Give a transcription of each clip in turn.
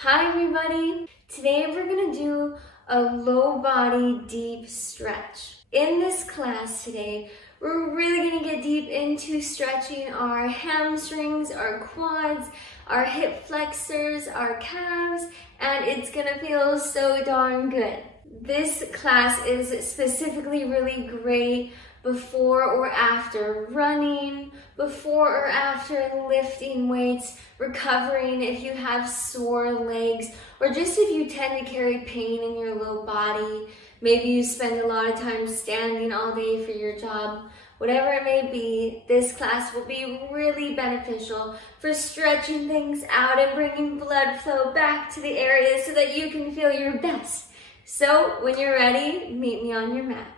Hi everybody! Today we're going to do a low body deep stretch. In this class today, we're really going to get deep into stretching our hamstrings, our quads, our hip flexors, our calves, and it's going to feel so darn good. This class is specifically really great before or after running, before or after lifting weights, recovering if you have sore legs, or just if you tend to carry pain in your low body. Maybe you spend a lot of time standing all day for your job. Whatever it may be, this class will be really beneficial for stretching things out and bringing blood flow back to the area so that you can feel your best. So when you're ready, meet me on your mat.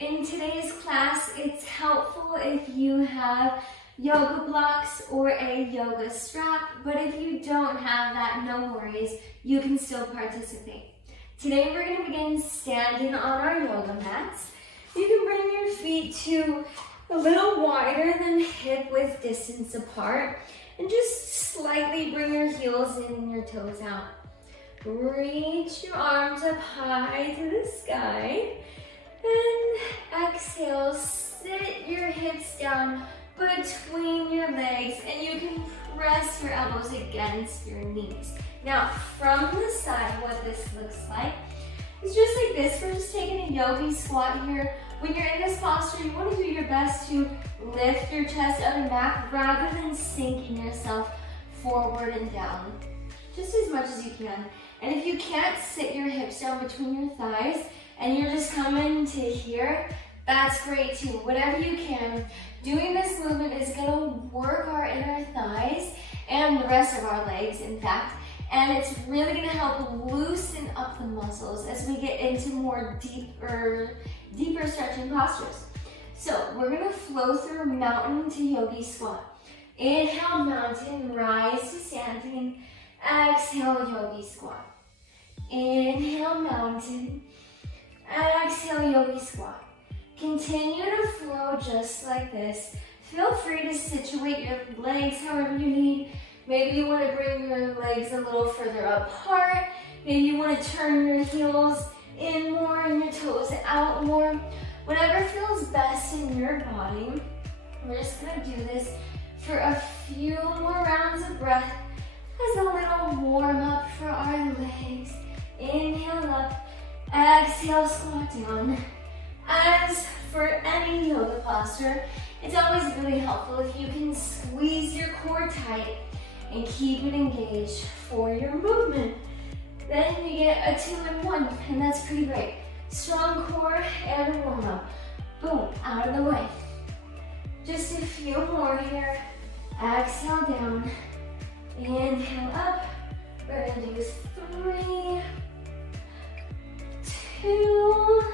In today's class, it's helpful if you have yoga blocks or a yoga strap, but if you don't have that, no worries, you can still participate. Today we're going to begin standing on our yoga mats. You can bring your feet to a little wider than hip width distance apart, and just slightly bring your heels in and your toes out. Reach your arms up high to the sky. And exhale, sit your hips down between your legs and you can press your elbows against your knees. Now from the side, what this looks like is just like this. We're just taking a Yogi Squat here. When you're in this posture, you want to do your best to lift your chest out and back rather than sinking yourself forward and down. Just as much as you can. And if you can't sit your hips down between your thighs, and you're just coming to here, that's great too. Whatever you can. Doing this movement is gonna work our inner thighs and the rest of our legs, in fact, and it's really gonna help loosen up the muscles as we get into more deeper stretching postures. So we're gonna flow through mountain to Yogi Squat. Inhale, mountain, rise to standing. Exhale, Yogi Squat. Inhale, mountain. Exhale, Yogi Squat. Continue to flow just like this. Feel free to situate your legs however you need. Maybe you want to bring your legs a little further apart. Maybe you want to turn your heels in more and your toes out more. Whatever feels best in your body. We're just going to do this for a few more rounds of breath as a little warm up for our legs. Inhale up. Exhale, squat down. As for any yoga posture, it's always really helpful if you can squeeze your core tight and keep it engaged for your movement. Then you get a 2-in-1, and that's pretty great. Strong core and a warm up. Boom, out of the way. Just a few more here. Exhale down. Inhale up. We're gonna do 3, 2,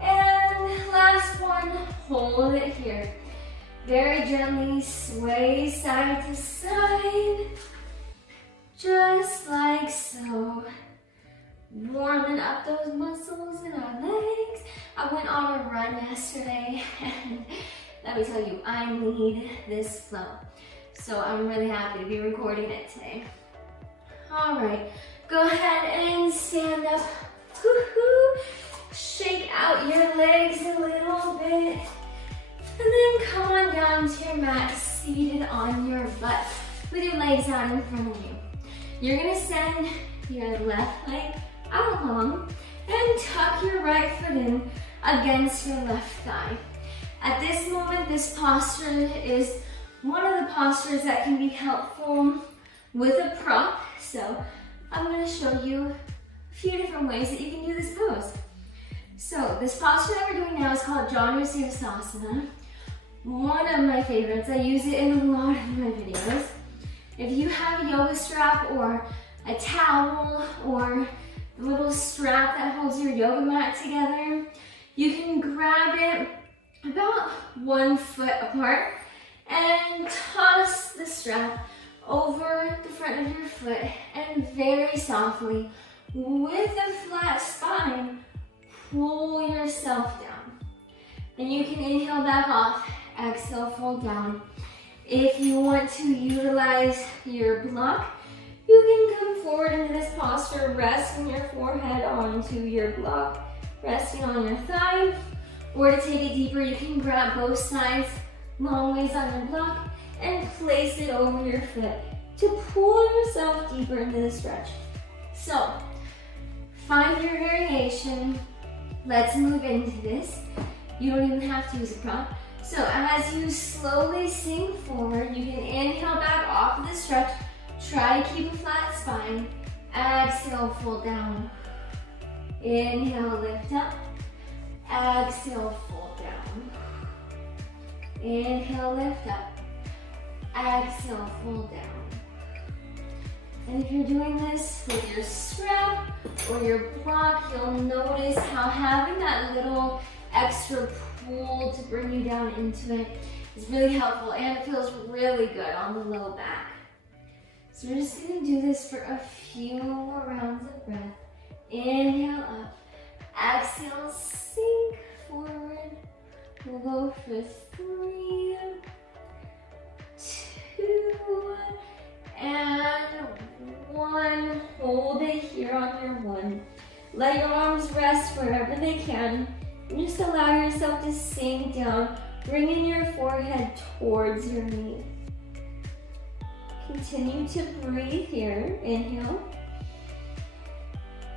and last one, hold it here. Very gently sway side to side, just like so. Warming up those muscles in our legs. I went on a run yesterday, and let me tell you, I need this flow. So I'm really happy to be recording it today. All right, go ahead and stand up. Woo-hoo. Shake out your legs a little bit. And then come on down to your mat, seated on your butt with your legs out in front of you. You're gonna send your left leg out long and tuck your right foot in against your left thigh. At this moment, this posture is one of the postures that can be helpful with a prop. So I'm gonna show you few different ways that you can do this pose. So this posture that we're doing now is called Sirsasana. One of my favorites. I use it in a lot of my videos. If you have a yoga strap or a towel or the little strap that holds your yoga mat together, you can grab it about 1 foot apart and toss the strap over the front of your foot and very softly, with a flat spine, pull yourself down. Then you can inhale back off. Exhale, fold down. If you want to utilize your block, you can come forward into this posture, resting your forehead onto your block, resting on your thigh. Or to take it deeper, you can grab both sides, long ways on your block, and place it over your foot to pull yourself deeper into the stretch. So, find your variation. Let's move into this. You don't even have to use a prop. So as you slowly sink forward, you can inhale back off of the stretch. Try to keep a flat spine. Exhale, fold down. Inhale, lift up. Exhale, fold down. Inhale, lift up. Exhale, fold down. And if you're doing this with your strap or your block, you'll notice how having that little extra pull to bring you down into it is really helpful, and it feels really good on the low back. So we're just gonna do this for a few more rounds of breath. Inhale up, exhale, sink forward. We'll go for 3, 2, and 1. Hold it here on your 1. Let your arms rest wherever they can. And just allow yourself to sink down, bringing your forehead towards your knee. Continue to breathe here. Inhale.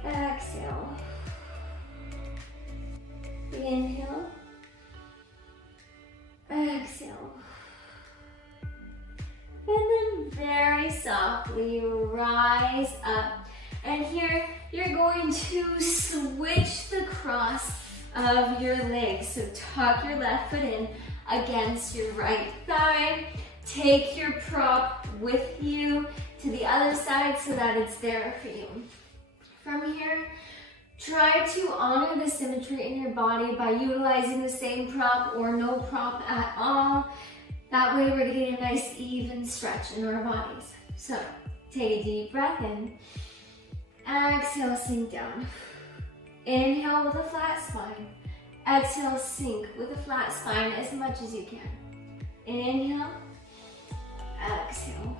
Exhale. Inhale. Exhale. And then very softly rise up. And here you're going to switch the cross of your legs. So tuck your left foot in against your right thigh. Take your prop with you to the other side so that it's there for you. From here, try to honor the symmetry in your body by utilizing the same prop or no prop at all. That way we're getting a nice even stretch in our bodies. So take a deep breath in. Exhale, sink down. Inhale with a flat spine. Exhale, sink with a flat spine as much as you can. Inhale. Exhale.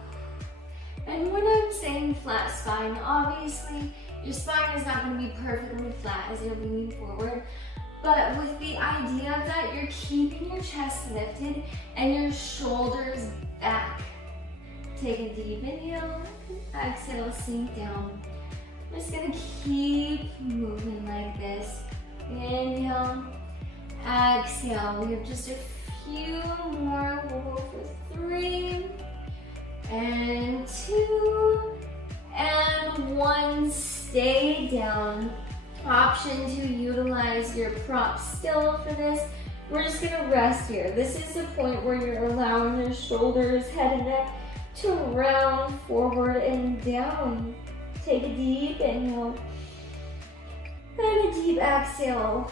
And when I'm saying flat spine, obviously your spine is not going to be perfectly flat as you're leaning forward, but with the idea that you're keeping your chest lifted and your shoulders back. Take a deep inhale, exhale, sink down. I'm just going to keep moving like this. Inhale, exhale. We have just a few more. We'll go for 3 and 2 and 1. Stay down. Option to utilize your prop still for this. We're just gonna rest here. This is the point where you're allowing your shoulders, head and neck to round forward and down. Take a deep inhale and a deep exhale.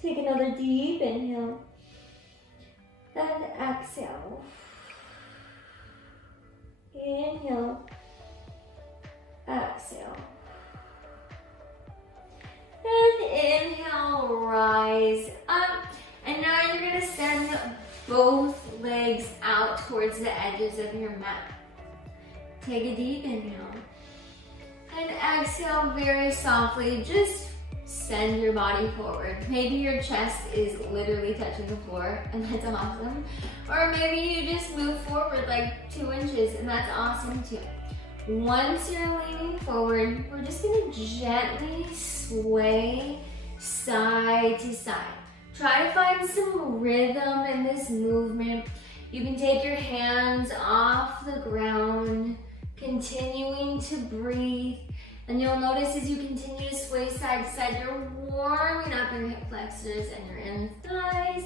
Take another deep inhale and exhale. Inhale, exhale. And inhale, rise up. And now you're gonna send both legs out towards the edges of your mat. Take a deep inhale. And exhale very softly, just send your body forward. Maybe your chest is literally touching the floor, and that's awesome. Or maybe you just move forward like 2 inches, and that's awesome too. Once you're leaning forward, we're just gonna gently sway side to side. Try to find some rhythm in this movement. You can take your hands off the ground, continuing to breathe. And you'll notice as you continue to sway side to side, you're warming up your hip flexors and your inner thighs,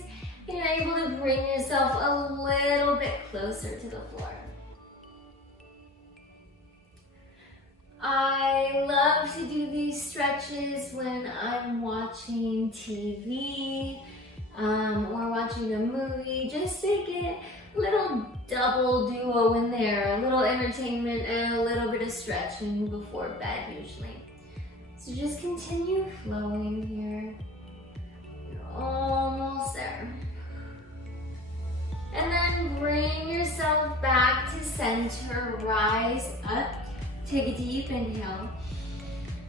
and you're able to bring yourself a little bit closer to the floor. I love to do these stretches when I'm watching TV or watching a movie, just to get a little double duo in there, a little entertainment and a little bit of stretching before bed usually. So just continue flowing here. You're almost there. yourself back to center, rise up. Take a deep inhale.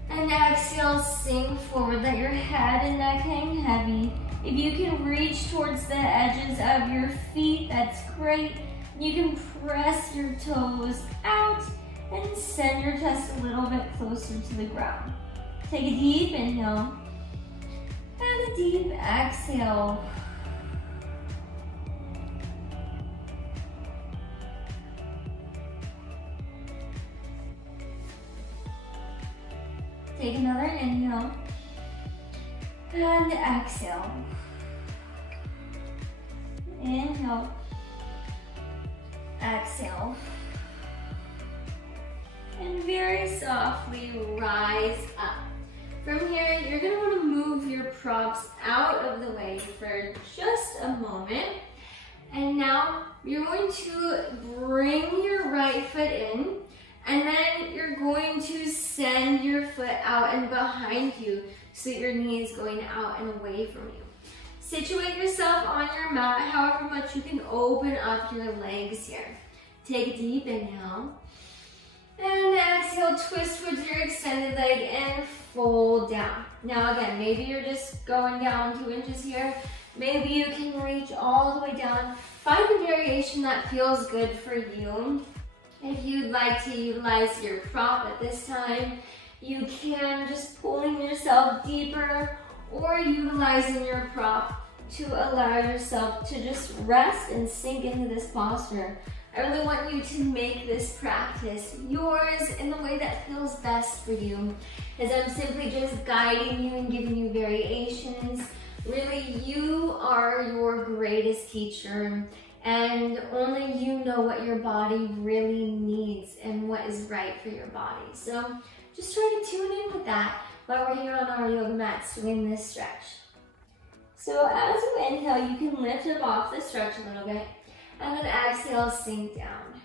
And exhale, sink forward. Let your head and neck hang heavy. If you can reach towards the edges of your feet, that's great. You can press your toes out and send your chest a little bit closer to the ground. Take a deep inhale and a deep exhale. Take another inhale and exhale. Inhale, exhale. And very softly rise up. From here, you're going to want to move your props out of the way for just a moment. And now you're going to bring your right foot in, and then you're going to send your foot out and behind you so that your knee is going out and away from you. Situate yourself on your mat however much you can open up your legs here. Take a deep inhale. And exhale, twist towards your extended leg and fold down. Now again, maybe you're just going down 2 inches here. Maybe you can reach all the way down. Find a variation that feels good for you. If you'd like to utilize your prop at this time, you can just pulling yourself deeper or utilizing your prop to allow yourself to just rest and sink into this posture. I really want you to make this practice yours in the way that feels best for you, as I'm simply just guiding you and giving you variations. Really, you are your greatest teacher, and only you know what your body really needs and what is right for your body. So just try to tune in with that while we're here on our yoga mats doing this stretch. So as you inhale, you can lift up off the stretch a little bit, and then exhale, sink down.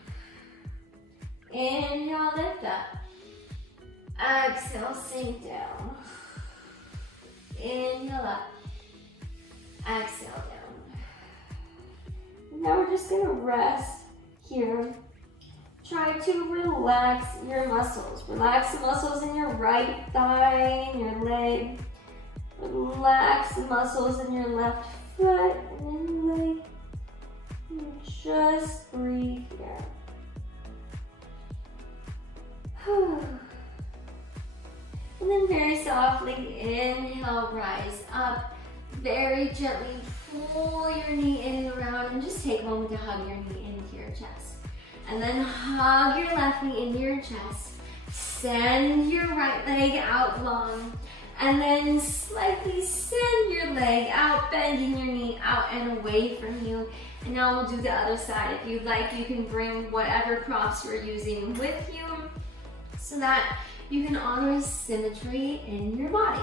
Inhale, lift up. Exhale, sink down. Inhale up. Exhale down. Now we're just going to rest here. Try to relax your muscles. Relax the muscles in your right thigh and your leg. Relax the muscles in your left foot and leg. And just breathe here. And then very softly inhale, rise up. Very gently pull your knee in and around, and just take a moment to hug your knee into your chest. And then hug your left knee into your chest. Send your right leg out long. And then slightly send your leg out, bending your knee out and away from you. And now we'll do the other side. If you'd like, you can bring whatever props you're using with you so that you can honor symmetry in your body.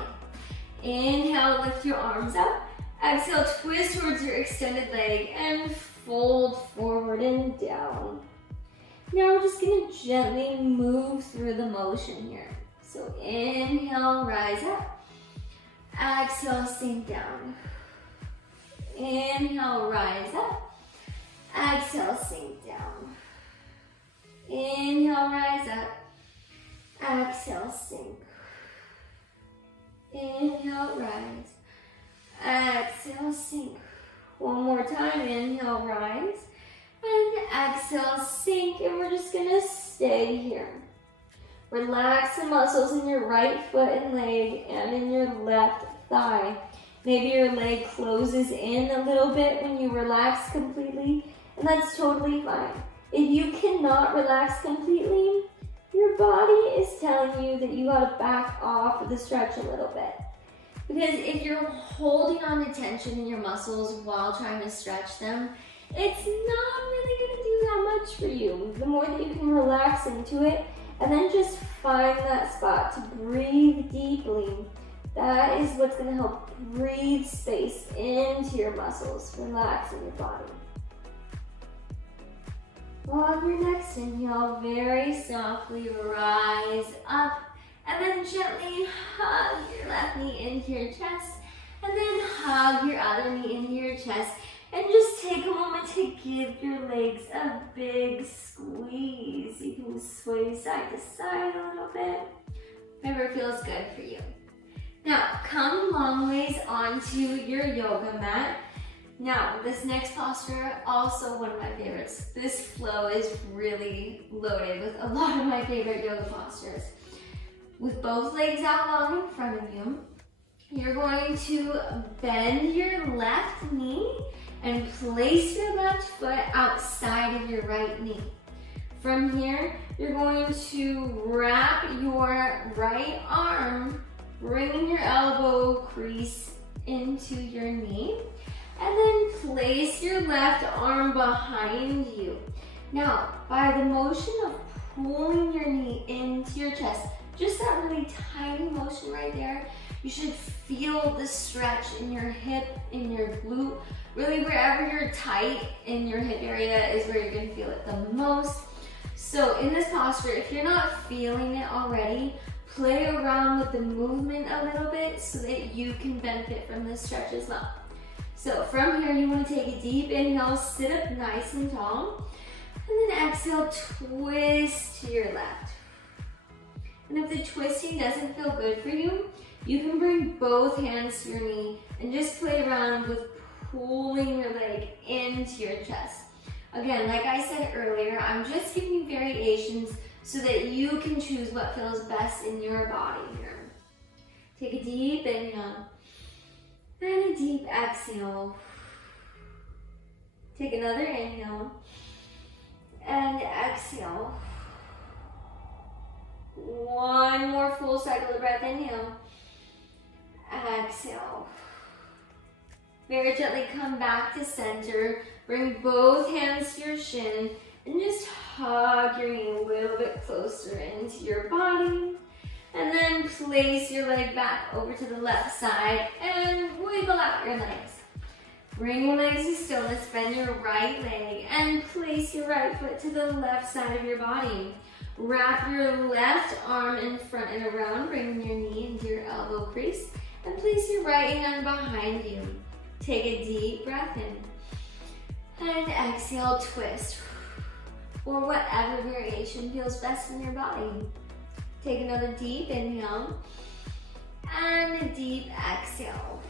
Inhale, lift your arms up. Exhale, twist towards your extended leg and fold forward and down. Now we're just gonna gently move through the motion here. So inhale, rise up. Exhale, sink down. Inhale, rise up. Exhale, sink down. Inhale, rise up. Exhale, sink. Inhale, rise. Exhale, sink. One more time. Inhale, rise. And exhale, sink. And we're just gonna stay here. Relax the muscles in your right foot and leg and in your left thigh. Maybe your leg closes in a little bit when you relax completely, and that's totally fine. If you cannot relax completely, your body is telling you that you gotta back off of the stretch a little bit. Because if you're holding on to tension in your muscles while trying to stretch them, it's not really gonna do that much for you. The more that you can relax into it, and then just find that spot to breathe deeply. That is what's going to help breathe space into your muscles, relaxing your body. On your next inhale, very softly rise up, and then gently hug your left knee into your chest, and then hug your other knee into your chest, and just take a moment to give your legs a big squeeze. You can sway side to side a little bit, whatever feels good for you. Now, come long ways onto your yoga mat. Now, this next posture, also one of my favorites. This flow is really loaded with a lot of my favorite yoga postures. With both legs out long in front of you, you're going to bend your left knee and place your left foot outside of your right knee. From here, you're going to wrap your right arm, bringing your elbow crease into your knee, and then place your left arm behind you. Now, by the motion of pulling your knee into your chest, just that really tiny motion right there, you should feel the stretch in your hip, in your glute. Really, wherever you're tight in your hip area is where you're gonna feel it the most. So in this posture, if you're not feeling it already, play around with the movement a little bit so that you can benefit from this stretch as well. So from here, you want to take a deep inhale, sit up nice and tall, and then exhale, twist to your left. And if the twisting doesn't feel good for you, you can bring both hands to your knee and just play around with pulling your leg into your chest. Again, like I said earlier, I'm just giving you variations so that you can choose what feels best in your body here. Take a deep inhale and a deep exhale. Take another inhale and exhale. One more full cycle of breath. Inhale, exhale. Very gently come back to center. Bring both hands to your shin and just hug your knee a little bit closer into your body. And then place your leg back over to the left side and wiggle out your legs. Bring your legs to stillness, bend your right leg and place your right foot to the left side of your body. Wrap your left arm in front and around, bringing your knee into your elbow crease, and place your right hand behind you. Take a deep breath in, and exhale, twist, or whatever variation feels best in your body. Take another deep inhale, and a deep exhale.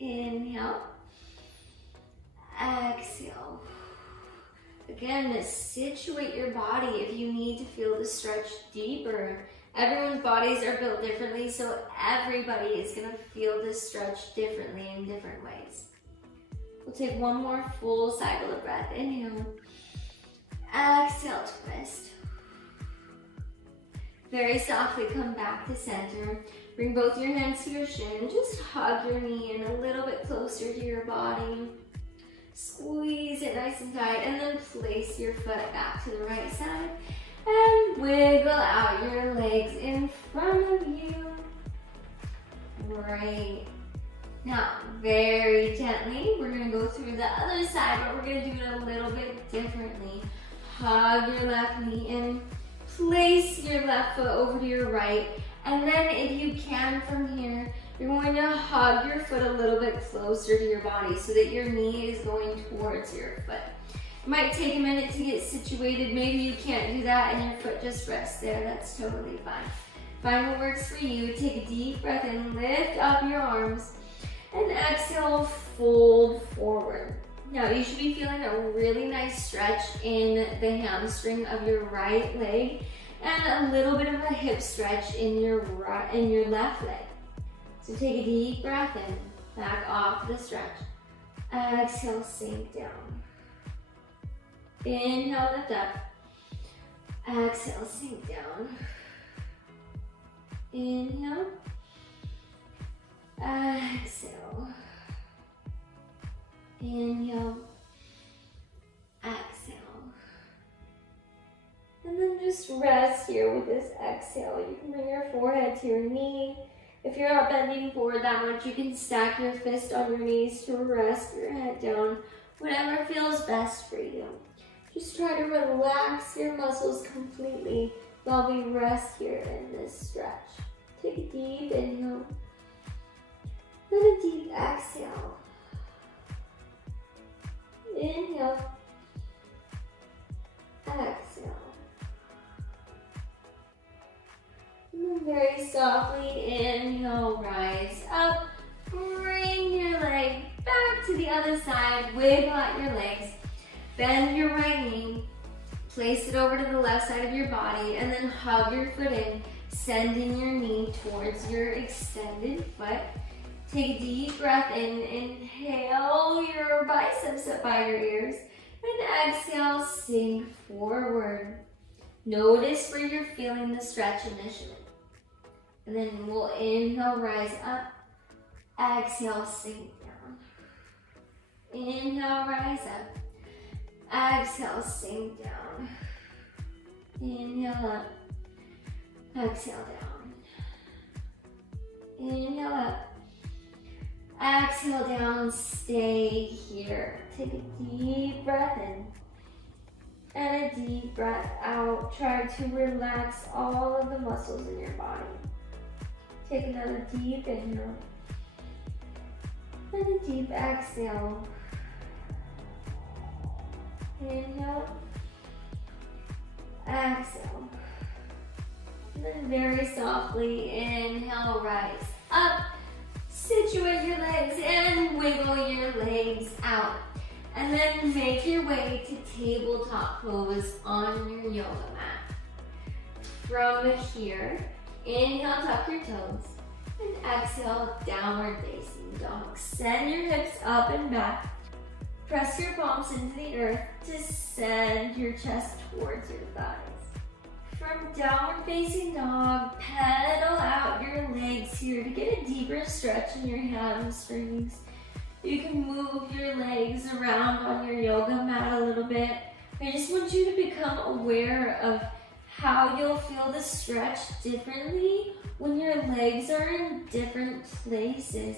Inhale, exhale. Again, situate your body if you need to feel the stretch deeper. Everyone's bodies are built differently, so everybody is gonna feel this stretch differently in different ways. We'll take one more full cycle of breath. Inhale, exhale, twist. Very softly come back to center. Bring both your hands to your shin. Just hug your knee in a little bit closer to your body. Squeeze it nice and tight, and then place your foot back to the right side and wiggle out your legs in front of you. Great. Now, very gently, we're gonna go through the other side, but we're gonna do it a little bit differently. Hug your left knee in, place your left foot over to your right, and then if you can from here, you're going to hug your foot a little bit closer to your body so that your knee is going towards your foot. It might take a minute to get situated. Maybe you can't do that and your foot just rests there. That's totally fine. Find what works for you. Take a deep breath in, lift up your arms, and exhale, fold forward. Now you should be feeling a really nice stretch in the hamstring of your right leg and a little bit of a hip stretch in your left leg. So take a deep breath in, back off the stretch. Exhale, sink down. Inhale, lift up. Exhale, sink down. Inhale. Exhale. Inhale. Exhale. And then just rest here with this exhale. You can bring your forehead to your knee. If you're not bending forward that much, you can stack your fist on your knees to rest your head down. Whatever feels best for you. Just try to relax your muscles completely while we rest here in this stretch. Take a deep inhale, then a deep exhale. Inhale. Exhale. And then very softly inhale, rise up. Bring your leg back to the other side. Wiggle out your legs. Bend your right knee. Place it over to the left side of your body and then hug your foot in, sending your knee towards your extended foot. Take a deep breath in. Inhale your biceps up by your ears. And exhale, sink forward. Notice where you're feeling the stretch initially. And then we'll inhale, rise up. Exhale, sink down. Inhale, rise up. Exhale, sink down. Inhale up. Exhale down. Inhale up. Exhale down. Stay here. Take a deep breath in and a deep breath out. Try to relax all of the muscles in your body. Take another deep inhale and a deep exhale. Inhale, exhale. And then very softly inhale, rise up. Situate your legs and wiggle your legs out. And then make your way to tabletop pose on your yoga mat. From here, inhale, tuck your toes. And exhale, downward facing dog. Send your hips up and back. Press your palms into the earth to send your chest towards your thighs. From downward facing dog, pedal out your legs here to get a deeper stretch in your hamstrings. You can move your legs around on your yoga mat a little bit. I just want you to become aware of how you'll feel the stretch differently when your legs are in different places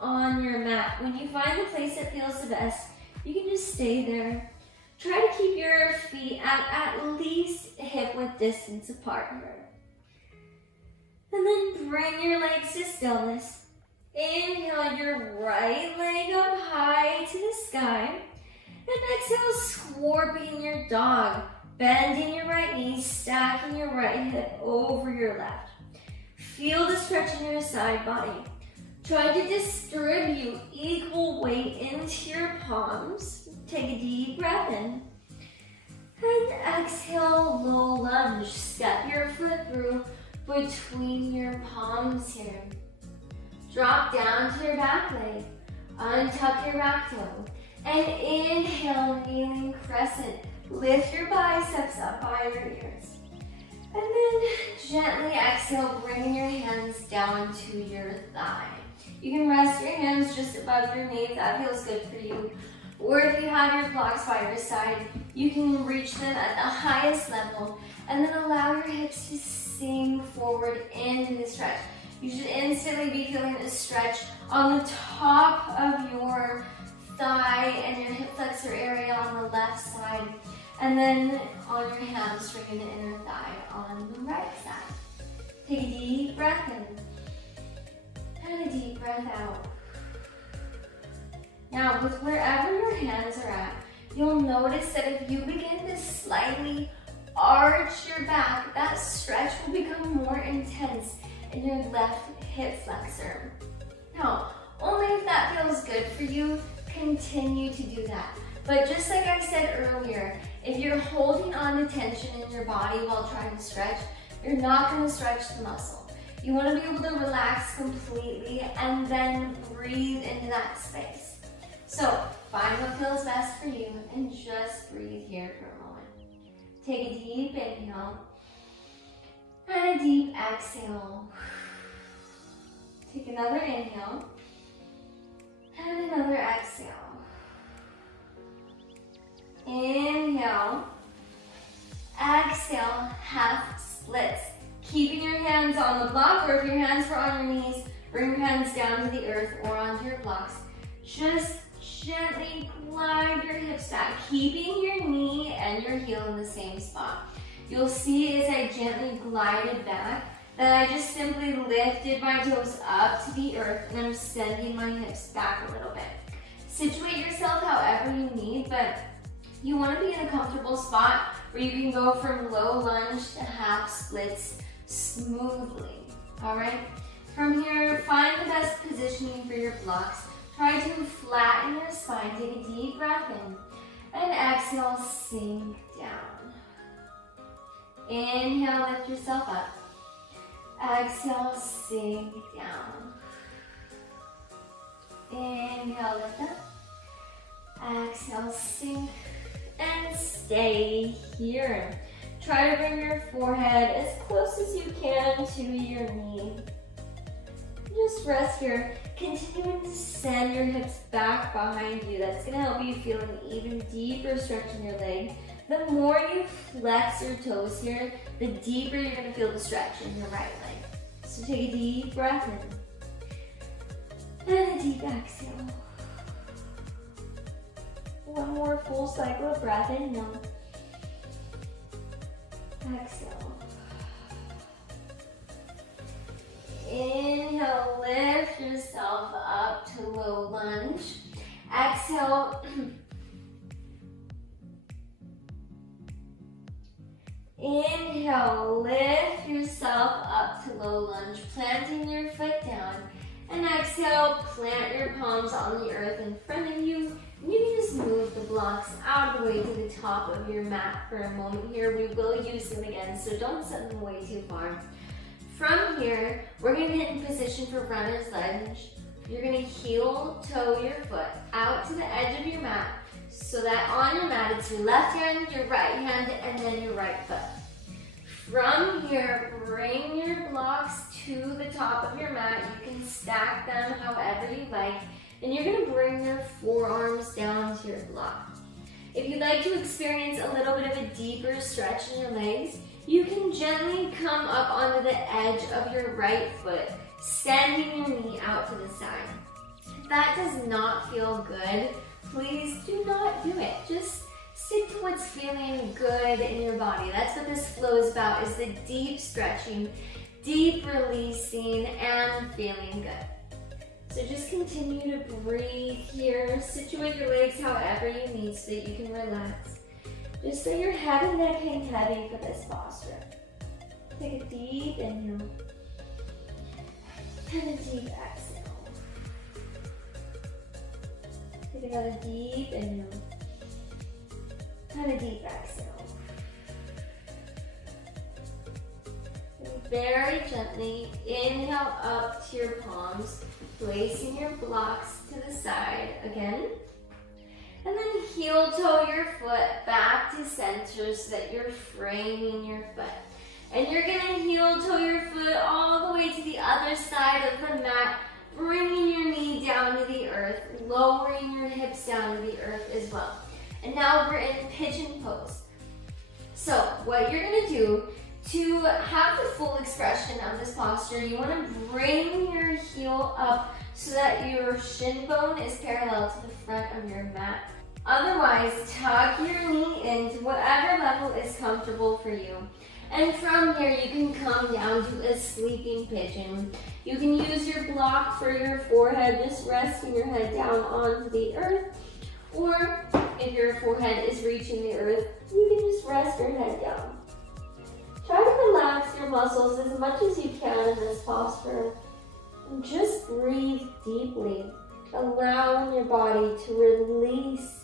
on your mat. When you find the place that feels the best, you can just stay there. Try to keep your feet at least hip width distance apart here. And then bring your legs to stillness. Inhale your right leg up high to the sky. And exhale, scorpion your dog. Bending your right knee, stacking your right hip over your left. Feel the stretch in your side body. Try to distribute equal weight into your palms. Take a deep breath in. And exhale, low lunge. Step your foot through between your palms here. Drop down to your back leg. Untuck your back toe. And inhale, kneeling crescent. Lift your biceps up by your ears. And then gently exhale, bringing your hands down to your thigh. You can rest your hands just above your knee if that feels good for you. Or if you have your blocks by your side, you can reach them at the highest level and then allow your hips to sink forward into the stretch. You should instantly be feeling a stretch on the top of your thigh and your hip flexor area on the left side, and then on your hamstring and the inner thigh on the right side. Take a deep breath in and a deep breath out. Now, with wherever your hands are at, you'll notice that if you begin to slightly arch your back, that stretch will become more intense in your left hip flexor. Now, only if that feels good for you, continue to do that. But just like I said earlier, if you're holding on to tension in your body while trying to stretch, you're not going to stretch the muscle. You want to be able to relax completely and then breathe into that space. So find what feels best for you and just breathe here for a moment. Take a deep inhale and a deep exhale. Take another inhale and another exhale. Inhale, exhale, half splits. Keeping your hands on the block, or if your hands were on your knees, bring your hands down to the earth or onto your blocks. Just gently glide your hips back, keeping your knee and your heel in the same spot. You'll see as I gently glided back that I just simply lifted my toes up to the earth and I'm sending my hips back a little bit. Situate yourself however you need, but You want to be in a comfortable spot where you can go from low lunge to half splits smoothly, all right? From here, find the best positioning for your blocks. Try to flatten your spine. Take a deep breath in. And exhale, sink down. Inhale, lift yourself up. Exhale, sink down. Inhale, lift up. Exhale, sink. And stay here. Try to bring your forehead as close as you can to your knee. Just rest here. Continuing to send your hips back behind you. That's going to help you feel an even deeper stretch in your leg. The more you flex your toes here, the deeper you're going to feel the stretch in your right leg. So take a deep breath in. And a deep exhale. One more full cycle of breath. Inhale. Exhale. Inhale, lift yourself up to low lunge. Exhale. Inhale, lift yourself up to low lunge, planting your foot down. And exhale, plant your palms on the earth in front of you. And you can just move the blocks out of the way to the top of your mat for a moment here. We will use them again, so don't send them away too far. From here, we're going to get in position for runner's lunge. You're going to heel toe your foot out to the edge of your mat so that on your mat it's your left hand, your right hand, and then your right foot. From here, bring your blocks to the top of your mat. You can stack them however you like, and you're going to bring your forearms down to your block. If you'd like to experience a little bit of a deeper stretch in your legs, you can gently come up onto the edge of your right foot, sending your knee out to the side. If that does not feel good, please do not do it. Just stick to what's feeling good in your body. That's what this flow is about, is the deep stretching, deep releasing, and feeling good. So just continue to breathe here. Situate your legs however you need so that you can relax. Just so your head and neck hang heavy for this posture. Take a deep inhale and a deep exhale. Take another deep inhale and a deep exhale. And very gently inhale up to your palms, placing your blocks to the side again. And then heel toe your foot back to center so that you're framing your foot. And you're gonna heel toe your foot all the way to the other side of the mat, bringing your knee down to the earth, lowering your hips down to the earth as well. And now we're in Pigeon Pose. So what you're gonna do to have the full expression of this posture, you wanna bring your heel up so that your shin bone is parallel to the front of your mat. Otherwise, tuck your knee into whatever level is comfortable for you. And from here, you can come down to a sleeping pigeon. You can use your block for your forehead, just resting your head down onto the earth. Or if your forehead is reaching the earth, you can just rest your head down. Try to relax your muscles as much as you can in this posture. And just breathe deeply, allowing your body to release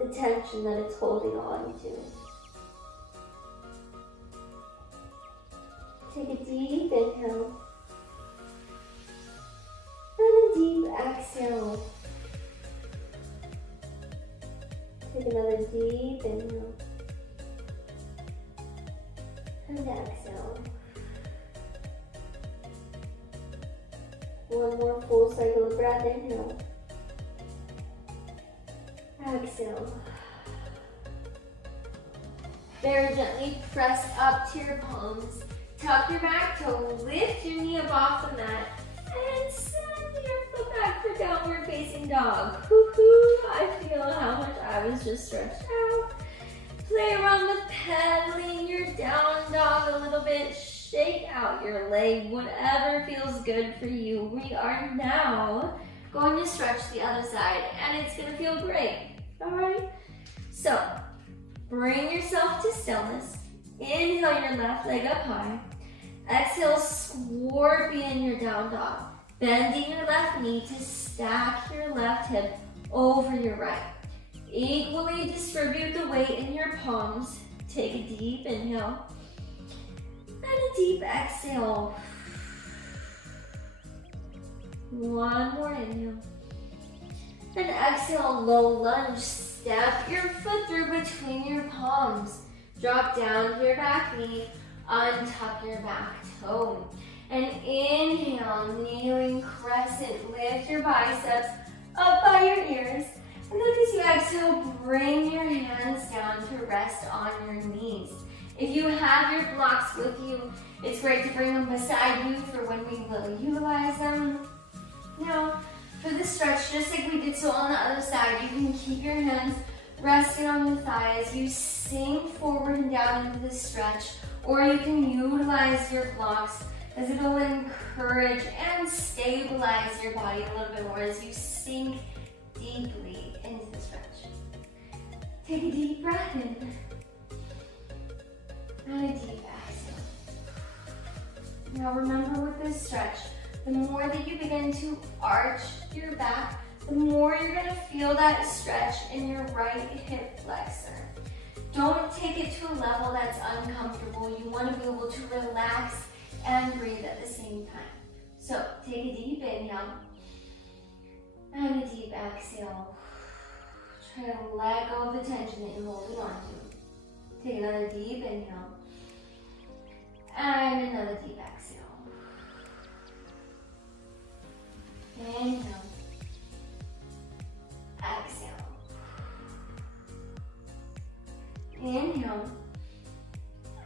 the tension that it's holding on to. Take a deep inhale and a deep exhale. Take another deep inhale and exhale. One more full cycle of breath. Inhale. Exhale. Very gently press up to your palms. Tuck your back toe, lift your knee up off the mat, and send your foot back for downward facing dog. Woohoo! I feel how much I was just stretched out. Play around with pedaling your down dog a little bit. Shake out your leg, whatever feels good for you. We are now going to stretch the other side, and it's gonna feel great. All right? So, bring yourself to stillness. Inhale your left leg up high. Exhale, scorpion your down dog. Bending your left knee to stack your left hip over your right. Equally distribute the weight in your palms. Take a deep inhale and a deep exhale. One more inhale. And exhale, low lunge. Step your foot through between your palms. Drop down to your back knee. Untuck your back toe. And inhale, kneeling crescent. Lift your biceps up by your ears. And then as you exhale, bring your hands down to rest on your knees. If you have your blocks with you, it's great to bring them beside you for when we will utilize them. Now, for the stretch, just like we did so on the other side, you can keep your hands resting on your thighs. You sink forward and down into the stretch, or you can utilize your blocks as it will encourage and stabilize your body a little bit more as you sink deeply into the stretch. Take a deep breath in and a deep exhale. Now remember with this stretch, the more that you begin to arch your back, the more you're going to feel that stretch in your right hip flexor. Don't take it to a level that's uncomfortable. You want to be able to relax and breathe at the same time. So take a deep inhale and a deep exhale. Try to let go of the tension that you're holding on to. Take another deep inhale and another deep exhale. Inhale. Exhale. Inhale.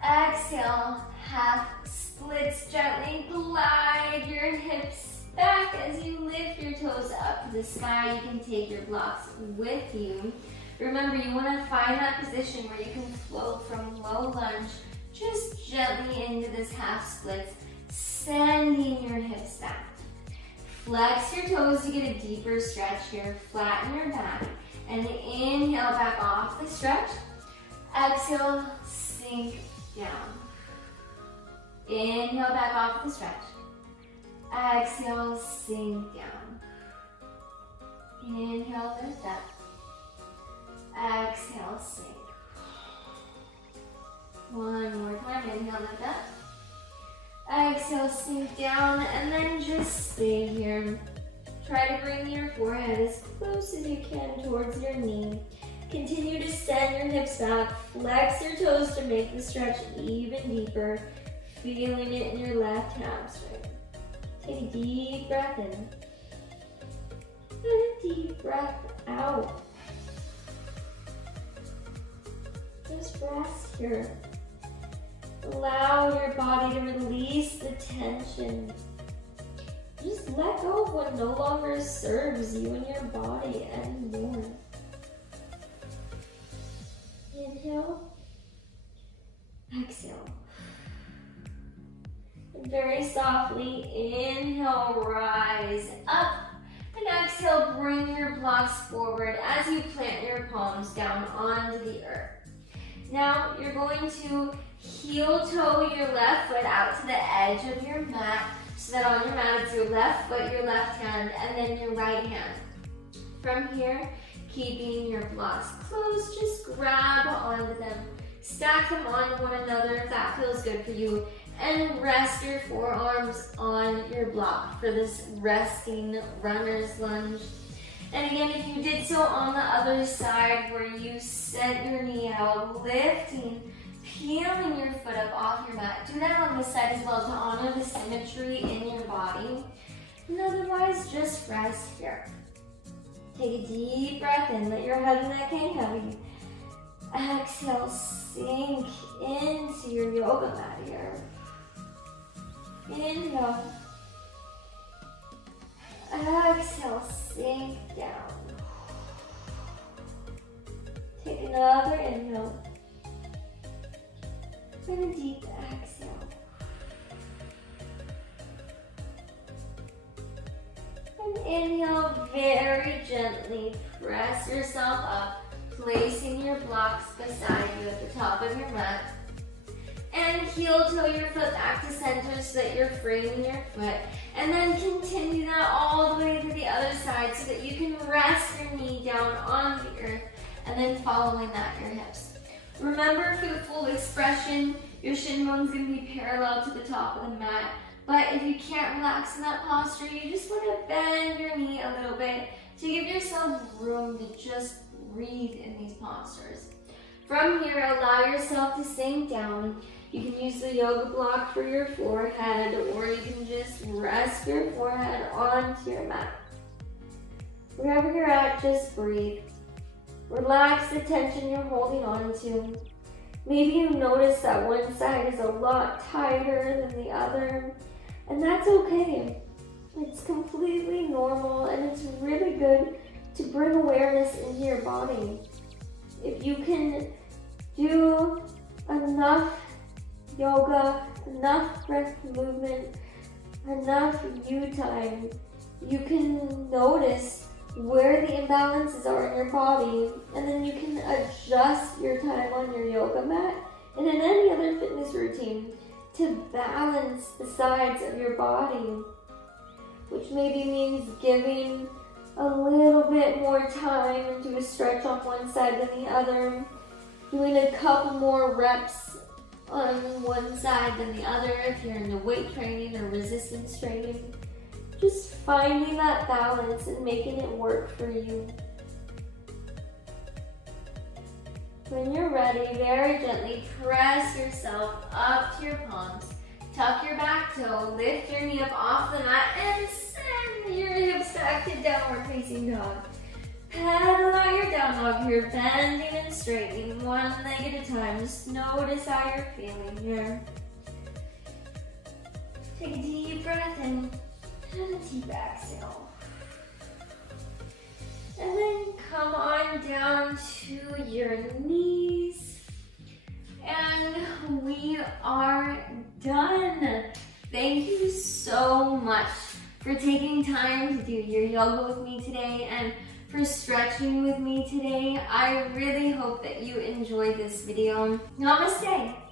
Exhale. Half splits. Gently glide your hips back as you lift your toes up to the sky. You can take your blocks with you. Remember, you want to find that position where you can float from low lunge just gently into this half splits, sending your hips back. Flex your toes to get a deeper stretch here. Flatten your back and inhale back off the stretch. Exhale, sink down. Inhale back off the stretch. Exhale, sink down. Inhale, lift up. Exhale, sink. One more time. Inhale, lift up. Exhale, sink down, and then just stay here. Try to bring your forehead as close as you can towards your knee. Continue to send your hips back. Flex your toes to make the stretch even deeper. Feeling it in your left hamstring. Take a deep breath in. And a deep breath out. Just rest here. Allow your body to release the tension. Just let go of what no longer serves you and your body anymore. Inhale. Exhale. And very softly, inhale, rise up. And exhale, bring your blocks forward as you plant your palms down onto the earth. Now, you're going to heel toe your left foot out to the edge of your mat so that on your mat it's your left foot, your left hand, and then your right hand. From here, keeping your blocks closed, just grab onto them. Stack them on one another if that feels good for you. And rest your forearms on your block for this resting runner's lunge. And again, if you did so on the other side where you sent your knee out, lifting, peeling your foot up off your mat. Do that on this side as well to honor the symmetry in your body. And otherwise, just rest here. Take a deep breath in, let your head and neck hang heavy. Exhale, sink into your yoga mat here. Inhale. Exhale, sink down. Take another inhale. And a deep exhale. And inhale, very gently press yourself up placing your blocks beside you at the top of your mat. And heel toe your foot back to center so that you're framing your foot. And then continue that all the way to the other side so that you can rest your knee down on the earth and then following that your hips. Remember, for the full expression, your shin bone's going to be parallel to the top of the mat. But if you can't relax in that posture, you just want to bend your knee a little bit to give yourself room to just breathe in these postures. From here, allow yourself to sink down. You can use the yoga block for your forehead, or you can just rest your forehead onto your mat. Wherever you're at, just breathe. Relax the tension you're holding on to. Maybe you notice that one side is a lot tighter than the other, and that's okay. It's completely normal, and it's really good to bring awareness into your body. If you can do enough yoga, enough breath movement, enough you time, you can notice where the imbalances are in your body, and then you can adjust your time on your yoga mat and in any other fitness routine to balance the sides of your body, which maybe means giving a little bit more time into a stretch on one side than the other, doing a couple more reps on one side than the other if you're into weight training or resistance training. Just finding that balance and making it work for you. When you're ready, very gently press yourself up to your palms. Tuck your back toe, lift your knee up off the mat, and send your hips back to downward facing dog. Pedal out your down dog here, bending and straightening one leg at a time. Just notice how you're feeling here. Take a deep breath in and a deep exhale. And then come on down to your knees. And we are done. Thank you so much for taking time to do your yoga with me today and for stretching with me today. I really hope that you enjoyed this video. Namaste.